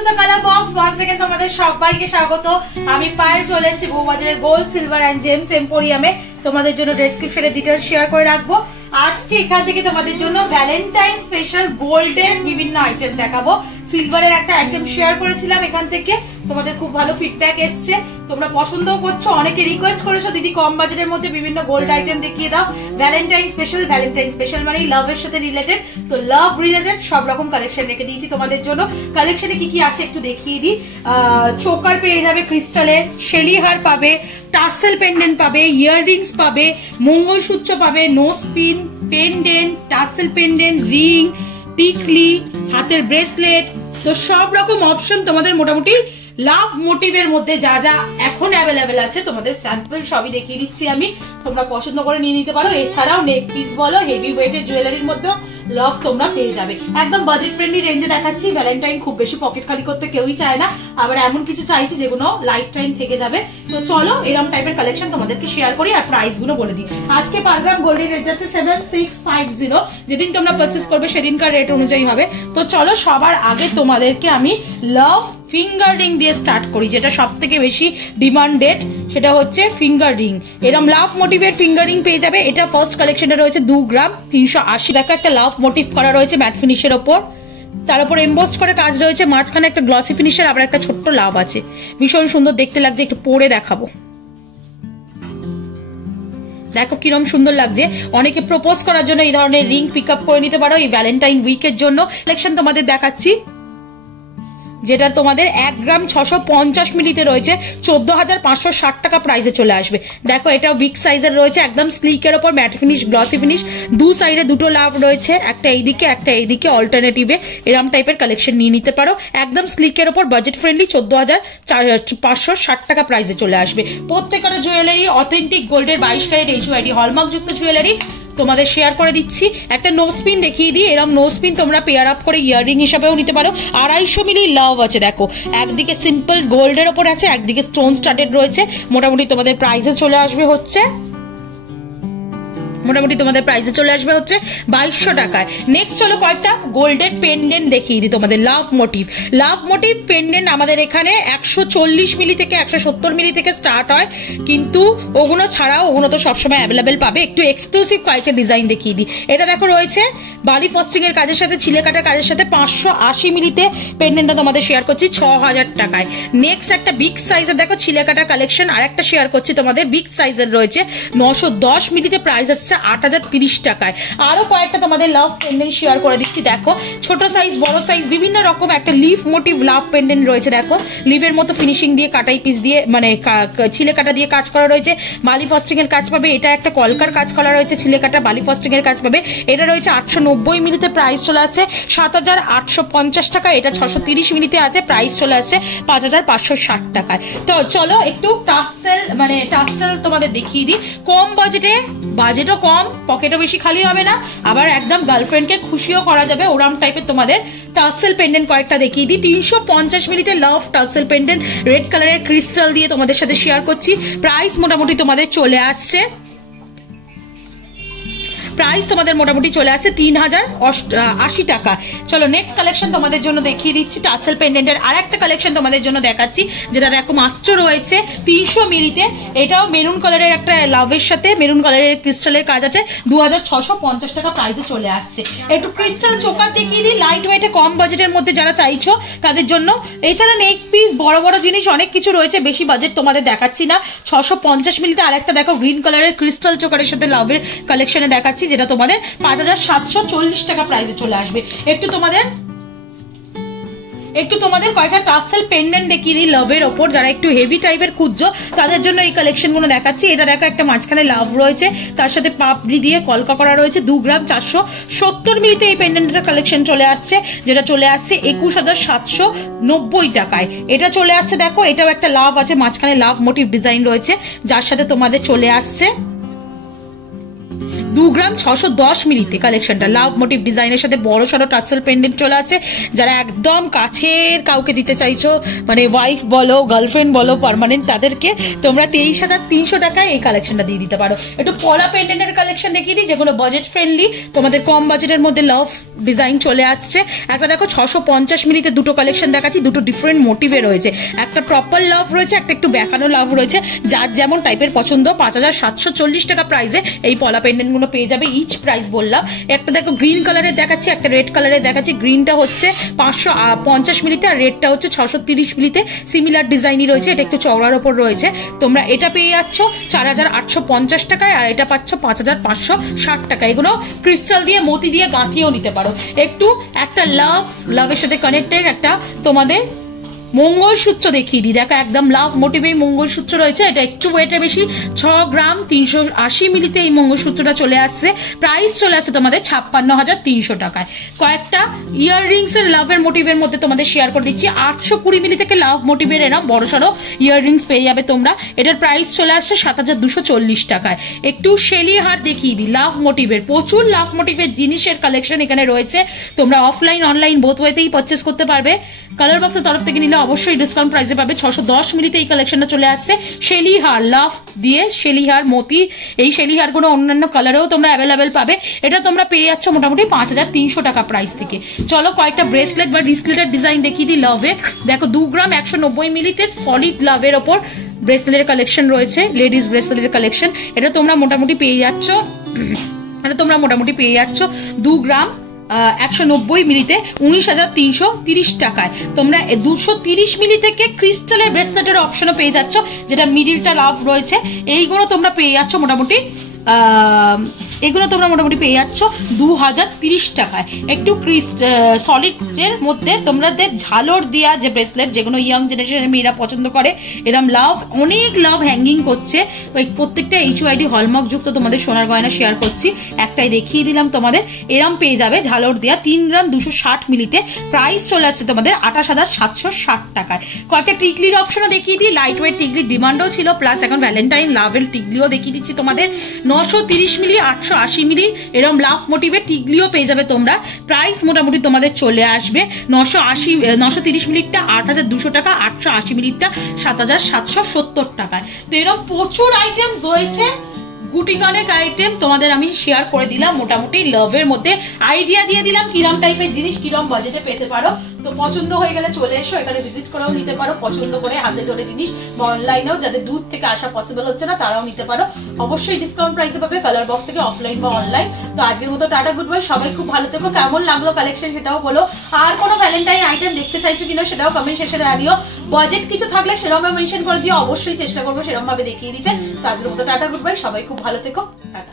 Two the colour box once again তোমাদের সবাইকে স্বাগত। আমি পায়ে চলে এসেছি বউবাজারে গোল্ড সিলভার এন্ড জেমস এম্পোরিয়ামে। তোমাদের জন্য ডেসক্রিপশনে ডিটেইলস শেয়ার করে রাখবো। আজকে এখান থেকে তোমাদের জন্য ভ্যালেন্টাইন স্পেশাল গোল্ডের বিভিন্ন আইটেম দেখাবো। সিলভারের একটা আইটেম শেয়ার করেছিলাম, এখান থেকে তোমাদের খুব ভালো ফিডব্যাক এসছে, তোমরা পছন্দও করছো, অনেকে রিকোয়েস্ট করেছো দিদি কম বাজেটের মধ্যে বিভিন্ন গোল্ড আইটেম দেখিয়ে দাও। ভ্যালেন্টাইন স্পেশাল মানে লাভের সাথে রিলেটেড, তো লাভ রিলেটেড সব রকম কালেকশন রেখে দিয়েছি তোমাদের জন্য। কালেকশনে কি কি আছে একটু দেখিয়ে দিই। চোকার পেয়ে যাবে ক্রিস্টালের, শেলি হার পাবে, টাসেল পেন্ডেন্ট পাবে, ইয়াররিংস পাবে, মঙ্গলসূত্র পাবে, nose pin, pendant, tassel pendant, ring, টিকলি, হাতের ব্রেসলেট, তো সব রকম অপশন তোমাদের মোটামুটি লাভ মোটিভের মধ্যে যা যা এখন অ্যাভেলেবেল আছে তোমাদের স্যাম্পল সবই দেখিয়ে দিচ্ছি আমি, তোমরা পছন্দ করে নিয়ে নিতে পারো। এছাড়াও নেক পিস বলো, হেভি ওয়েটের জুয়েলারির মধ্যে লাভ তোমরা পেয়ে যাবে। একদম বাজেট ফ্রেন্ডলি রেঞ্জে দেখাচ্ছি। ভ্যালেন্টাইন খুব বেশি পকেট খালি করতে কেউই চায় না, আবার এমন কিছু চাইছি যেগুলো লাইফ টাইম থেকে যাবে। তো চলো এরকম টাইপের কালেকশন তোমাদেরকে শেয়ার করি আর প্রাইস গুলো বলে দিই। আজকে পার গ্রাম গোল্ডের রেট যাচ্ছে 7650, যেদিন তোমরা পারচেস করবে সেদিনকার রেট অনুযায়ী হবে। তো চলো সবার আগে তোমাদেরকে আমি লাভ ফিঙ্গার রিং দিয়ে স্টার্ট করি, যেটা সব থেকে বেশি ডিমান্ডেড, সেটা হচ্ছে ফিঙ্গার রিং। এরকম লাভ মোটিভের ফিঙ্গার রিং পেয়ে যাবে। এটা ফার্স্ট কালেকশনটা রয়েছে 2 গ্রাম 380 টাকা, একটা লাভ মোটিভ করা রয়েছে ম্যাট ফিনিশের ওপর, তার উপর এমবোসড করে কাজ রয়েছে, মাঝখানে একটা গ্লসি ফিনিশের, আবার একটা ছোট্ট লাভ আছে, ভীষণ সুন্দর দেখতে লাগছে। একটু পরে দেখাবো, দেখো কিরম সুন্দর লাগছে। অনেকে প্রপোজ করার জন্য এই ধরনের রিং পিক আপ করে নিতে পারো এই ভ্যালেন্টাইন উইকের জন্য। কালেকশন তোমাদের দেখাচ্ছি, যেটা তোমাদের 1 গ্রাম 650 মিলিতে রয়েছে 14,560 টাকা প্রাইসে চলে আসবে। দেখো এটাও বিগ সাইজের রয়েছে, একদম স্লিকের ওপর ম্যাট ফিনিশ, গ্লসি ফিনিশ, দু সাইডে দুটো লাভ রয়েছে, একটা এইদিকে একটা এইদিকে, অল্টারনেটিভে এরকম টাইপের কালেকশন নিয়ে নিতে পারো। একদম স্লিকের ওপর বাজেট ফ্রেন্ডলি 14,560 টাকা প্রাইসে চলে আসবে। প্রত্যেকটা জুয়েলারি অথেন্টিক গোল্ডের 22 ক্যারেট HUID হলমার্ক যুক্ত জুয়েলারি তোমাদের শেয়ার করে দিচ্ছি। একটা নোজ পিন দেখিয়ে দিই, এরকম নোজ পিন তোমরা পেয়ার আপ করে ইয়াররিং হিসাবেও নিতে পারো। 250 মিলি লাভ আছে, দেখো একদিকে সিম্পল গোল্ডের ওপর আছে, একদিকে স্টোন স্টাডেড রয়েছে। মোটামুটি তোমাদের প্রাইসে চলে আসবে হচ্ছে 2200 টাকায়। নেক্সট চলো কয়েকটা গোল্ডের পেন্ডেন্ট দেখিয়ে দিই তোমাদের। লাভ মোটিভ পেন্ডেন্ট আমাদের এখানে 140 মিলি থেকে 170 মিলি থেকে স্টার্ট হয়, কিন্তু ওগুলো ছাড়াও ওগুলো তো সবসময় অ্যাভেলেবেল পাবে। একটু এক্সক্লুসিভ কয়েকটা ডিজাইন দেখিয়ে দিই। এটা দেখো রয়েছে বালি ফস্টিং এর কাজের সাথে, ছিলে কাটার কাজের সাথে, 580 মিলিতে পেন্ডেন্টটা তোমাদের শেয়ার করছি 6000 টাকায়। নেক্সট একটা বিগ সাইজের দেখো ছিলে কাটা কালেকশন, আর একটা শেয়ার করছি তোমাদের বিগ সাইজের রয়েছে 910 মিলিতে, প্রাইস আসছে 8030 টাকায়। আরো কয়েকটা তোমাদের লাভ পেন্ডেন্ট শেয়ার করে দিচ্ছি। দেখো ছোট সাইজ বড় সাইজ বিভিন্ন রকম একটা লিফ মোটিভ লাভ পেন্ডেন্ট রয়েছে, দেখো লিভের মতো ফিনিশিং দিয়ে কাটাই পিস দিয়ে মানে ছিলে কাটা দিয়ে কাজ করা রয়েছে, বালি ফস্টিং এর কাজ পাবে। এটা একটা কলকার কাজ করা রয়েছে, ছিলে কাটা বালি ফস্টিং এর কাজ পাবে। এটা রয়েছে 890 মিলিতে, প্রাইস চলে আসছে 7850 টাকা। এটা 630 মিলিতে আছে, প্রাইস চলে আসছে 5560 টাকায়। তো চলো একটু টাসেল তোমাদের দেখিয়ে দিই। কম বাজেটও কম, পকেটও বেশি খালি হবে না, আবার একদম গার্লফ্রেন্ডকে খুশিও করা যাবে, ওরাম টাইপের তোমাদের টাসেল পেন্ডেন্ট কয়েকটা দেখিয়ে দিই। 350 মিলিতে লাভ টাসেল পেন্ডেন্ট রেড কালারের ক্রিস্টাল দিয়ে তোমাদের সাথে শেয়ার করছি। প্রাইস মোটামুটি তোমাদের চলে আসছে 3080 টাকা। চলো নেক্সট কালেকশন তোমাদের জন্য দেখিয়ে দিচ্ছি। টাসেল পেন্ডেন্টের আর একটা কালেকশন তোমাদের জন্য দেখাচ্ছি, যেটা দেখো মাত্র রয়েছে 300 মিলিতে। এটাও মেরুন কালারের একটা লাভের সাথে মেরুন কালারের ক্রিস্টালের কাজ আছে, 2650 টাকা প্রাইসে চলে আসছে। একটু ক্রিস্টাল চোকার দেখিয়ে দিই, লাইট ওয়েটে কম বাজেটের মধ্যে যারা চাইছো তাদের জন্য। এছাড়া নেক পিস বড় বড় জিনিস অনেক কিছু রয়েছে, বেশি বাজেট তোমাদের দেখাচ্ছি না। 650 মিলিতে আর একটা দেখো গ্রিন কালারের ক্রিস্টাল চোকারের সাথে লাভের কালেকশনে দেখাচ্ছি, যেটা তোমাদের 5740 টাকা প্রাইসে চলে আসবে। একটু তোমাদের কয়েকটা টাসেল পেন্ডেন্ট দেখিয়ে দিই লাভের ওপর, যারা একটু হেভি টাইপের খুঁজছো তাদের জন্য এই কালেকশন গুলো দেখাচ্ছি। এটা দেখো একটা মাঝখানে লাভ রয়েছে, তার সাথে পাপড়ি দিয়ে কলকা করা রয়েছে, 2 গ্রাম 470 মিলিতে এই পেন্ডেন্টের কালেকশন চলে আসছে, যেটা চলে আসছে 21790 টাকায়। এটা চলে আসছে দেখো, এটাও একটা লাভ আছে, মাঝখানে লাভ মোটিভ ডিজাইন রয়েছে, যার সাথে তোমাদের চলে আসছে 2 গ্রাম 610 মিলিতে কালেকশনটা লাভ মোটিভ ডিজাইনের সাথে বড় সড়ো টাসেল পেন্ডেন্ট চলে আছে। যারা একদম কাছের কাউকে দিতে চাইছো, মানে ওয়াইফ বলো, গার্লফ্রেন্ড বলো, পার্মানেন্ট, তাদেরকে তোমরা 23,300 টাকায় এই কালেকশনটা দিয়ে দিতে পারো। একটু পলা পেন্ডেন্টের কালেকশন দেখিয়ে দিই, যেগুলো বাজেট ফ্রেন্ডলি, তোমাদের কম বাজেটের মধ্যে লাভ ডিজাইন চলে আসছে। একটা দেখো 650 মিলিতে দুটো কালেকশন দেখাচ্ছি, দুটো ডিফারেন্ট মোটিভে রয়েছে। একটা প্রপার লাভ রয়েছে, একটা একটু বেঁকানো লাভ রয়েছে, যার যেমন টাইপের পছন্দ। 5,740 টাকা প্রাইসে এই পলা পেন্ডেন্ট গুলো পেয়ে যাবে। ইচ প্রাইস বললাম। একটা দেখো গ্রিন কালারের দেখাচ্ছি, একটা রেড কালারের দেখাচ্ছি। গ্রিনটা হচ্ছে 550 মিলিতে, আর রেডটা হচ্ছে 630 মিলিতে। সিমিলার ডিজাইনই রয়েছে, এটা একটু চওড়ার ওপর রয়েছে। তোমরা এটা পেয়ে যাচ্ছ 4,850 টাকায়, আর এটা পাচ্ছ 5,560 টাকা। এগুলো ক্রিস্টাল দিয়ে, মতি দিয়ে গাঁথিয়েও নিতে পারো। একটু একটা লাভের সাথে কানেক্টেড একটা তোমাদের মঙ্গলসূত্র দেখিয়ে দিই। দেখো একদম লাভ মোটিভে মঙ্গলসূত্র রয়েছে। এটা একটু ওয়েটে বেশি, 6 গ্রাম 380 মিলিতে এই মঙ্গলসূত্রটা চলে আসছে। প্রাইস চলে আসছে তোমাদের 56,300 টাকায়। কয়েকটা ইয়াররিংস এর লাভের মোটিভের মধ্যে তোমাদের শেয়ার করে দিচ্ছি। 820 মিলি থেকে লাভ মোটিভের এরকম বড় সড়ো ইয়াররিংস পেয়ে যাবে তোমরা। এটার প্রাইস চলে আসছে 7,240 টাকায়। একটু শেলি হার দেখিয়ে দিই লাভ মোটিভের। প্রচুর লাভ মোটিভের জিনিসের কালেকশন এখানে রয়েছে। তোমরা অফলাইন অনলাইন বোথ ওয়েতেই পারচেস করতে পারবে। কালার বক্সের তরফ থেকে নিলে অবশ্যই ডিসকাউন্ট প্রাইসে পাবে। 610 মিলিতে এই কালেকশনটা চলে আসছে। শেলি হার লাভ দিয়ে, শেলি হার মতি, এই শেলি হার গুলো অন্যান্য কালারেও তোমরা অ্যাভেলেবেল পাবে। এটা তোমরা পেয়ে যাচ্ছ মোটামুটি 5,300 টাকা প্রাইস থেকে। চলো কয়েকটা ব্রেসলেট বা রিসলেটের ডিজাইন দেখিয়ে দিই লাভে। দেখো 2 গ্রাম 190 মিলিতে সলিড লাভের ওপর ব্রেসলেটের কালেকশন রয়েছে, লেডিস ব্রেসলেটের কালেকশন। এটা তোমরা মোটামুটি পেয়ে যাচ্ছ 2 গ্রাম 190 মিলিতে 19,330 টাকায়। তোমরা 230 মিলি থেকে ক্রিস্টালের ব্রেসলেটের অপশনও পেয়ে যাচ্ছ, যেটা মিডিলটা লাভ রয়েছে। এইগুলো তোমরা পেয়ে যাচ্ছ মোটামুটি এগুলো তোমরা মোটামুটি পেয়ে যাচ্ছ 2,030 টাকায়। একটু সলিডের মধ্যে তোমাদের ঝালর দেওয়া যে ব্রেসলেট, যেগুলো ইয়াং জেনারেশনের মেয়েরা পছন্দ করে, এরম লাভ, অনেক লাভ হ্যাঙ্গিং করছে। ওই প্রত্যেকটা HYD হলমার্ক যুক্ত তোমাদের সোনার গয়না শেয়ার করছি। একটাই দেখিয়ে দিলাম তোমাদের। এরম পেয়ে যাবে ঝালর দেওয়া 3 গ্রাম 260 মিলিতে। প্রাইস চলে আসছে তোমাদের 28,760 টাকায়। কয়েকটা টিকলির অপশনও দেখিয়ে দিই। লাইট ওয়েট টিকলির ডিমান্ডও ছিল, প্লাস এখন ভ্যালেন্টাইন লাভের টিকলিও দেখিয়ে দিচ্ছি তোমাদের। 930 মিলি 880 মিলি এরকম লাভ মোটিভে টিগলিও পেয়ে যাবে তোমরা। প্রাইস মোটামুটি তোমাদের চলে আসবে 930 মিলিটটা 8,200 টাকা, 880 মিলিটটা 7,770 টাকায়। তো এরকম প্রচুর আইটেম রয়েছে, গুটিগানের আইটেম তোমাদের আমি শেয়ার করে দিলাম। মোটামুটি লাভের মধ্যে আইডিয়া দিয়ে দিলাম কিরম টাইপের জিনিস কিরম বাজেটে পেতে পারো। তো পছন্দ হয়ে গেলে চলে এসো, এখানে ভিজিট করেও নিতে পারো, পছন্দ করে হাতে ধরে জিনিস, বা অনলাইনেও যাদের দূর থেকে আসা পসিবল হচ্ছে না তারাও নিতে পারো। অবশ্যই ডিসকাউন্ট প্রাইসে পাবে কালার বক্স থেকে, অফলাইন বা অনলাইন। তো আজকের মতো টাটা, গুড বাই, সবাই খুব ভালো থেকো। কেমন লাগলো কালেকশন সেটাও বলো। আর কোনো ভ্যালেন্টাইন আইটেম দেখতে চাইছো কিনা সেটাও কমেন্ট সেকশনে জানিও। বাজেট কিছু থাকলে সেরকম মেনশন করে দিও, অবশ্যই চেষ্টা করবো সেরকম ভাবে দেখিয়ে দিতে। তো আজকের মতো টাটা, গুড বাই, সবাই খুব ভালো থেকো, টাটা।